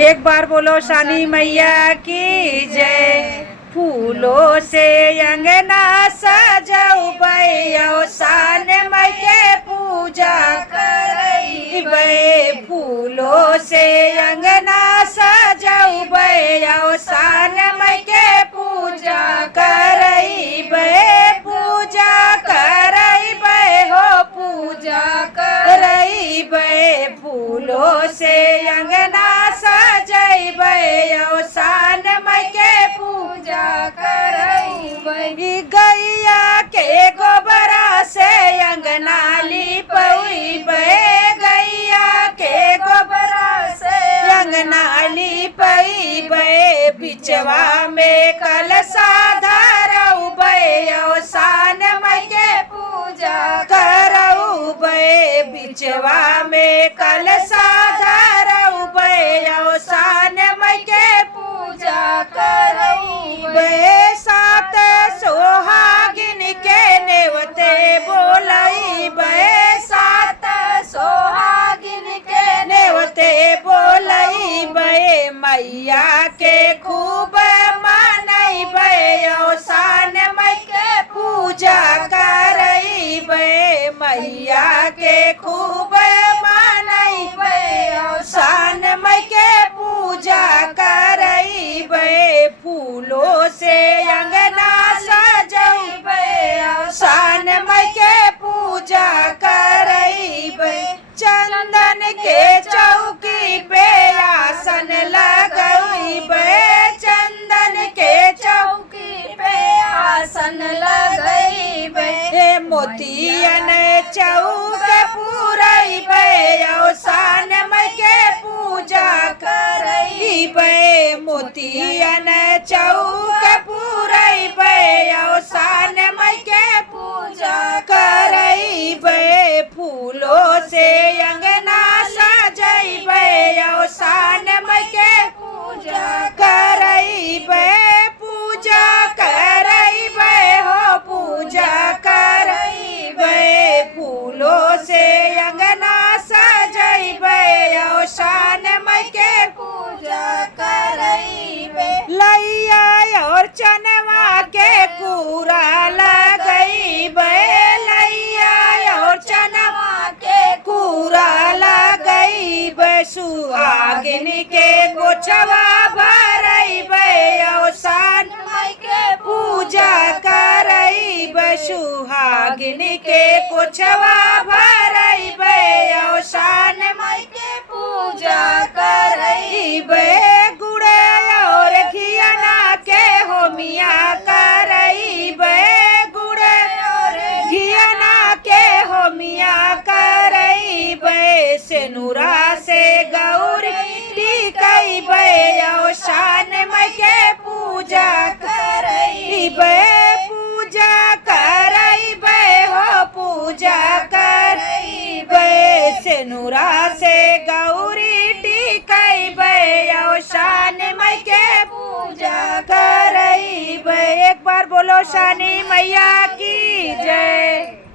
एक बार बोलो शानी मैया की जय। फूलों से अंगना सजौबे सान माई के पूजा करैबे। फूलों से अंगना सजौबे सान माई के पूजा करैबे। पूजा करैबे हो पूजा करैबे। फूलों से अंगना सजैबे सान माई के पूजा करैबे। गैया के गोबरा से अंगना लिपैबे। गैया के गोबरा से अंगना लिपैबे। बिचवा में कलशा धरौबे सान माई के पूजा करौबे। बिचवा में कलशा धरौबे सान माई के पूजा करौबे। सात सोहागिन के नेवते बोलैबे। सात सोहागिन के नेवते बोलैबे। मैया के खूब मनैबे सान माई के पूजा करैबे। मैया के खूब मनैबे सान माई के पूजा करैबे। फूलों से अंगना सजैबे सान माई के पूजा करैबे। चंदन के चौकी पे आसन लगैबे। चंदन के चौकी पे आसन लगैबे। मोतियन चौक पुरैबे सान माई के पूजा करैबे। मोतियन चौक पुरैबे सान माई के पूजा करैबे। फूलों से अंगना सजैबे सान माई के पूजा करैबे। पूजा करैबे हो पूजा करैबे। फूलों से अंगना सजैबे सान माई के पूजा करैबे। लैया और चनवा के कूरा लगैबे। लैया और चनवा के कूरा लगैबे। सुहागिन के गोछवा भरैबे सान माई के पूजा करैबे। सुहागिन के गोछवा भरैबे सान माई के पूजा करैबे। गुड़े और घियना के होमिया करैबे। गुड़े और घियना के होमिया करैबे। सेनुरा से गौरी टिकैबे सान माई के पूजा करैबे। पूजा करैबे हो पूजा करैबे। सेनुरा से गौरी टिकैबे सान माई के पूजा करैबे। एक बार बोलो शानी मैया की जय।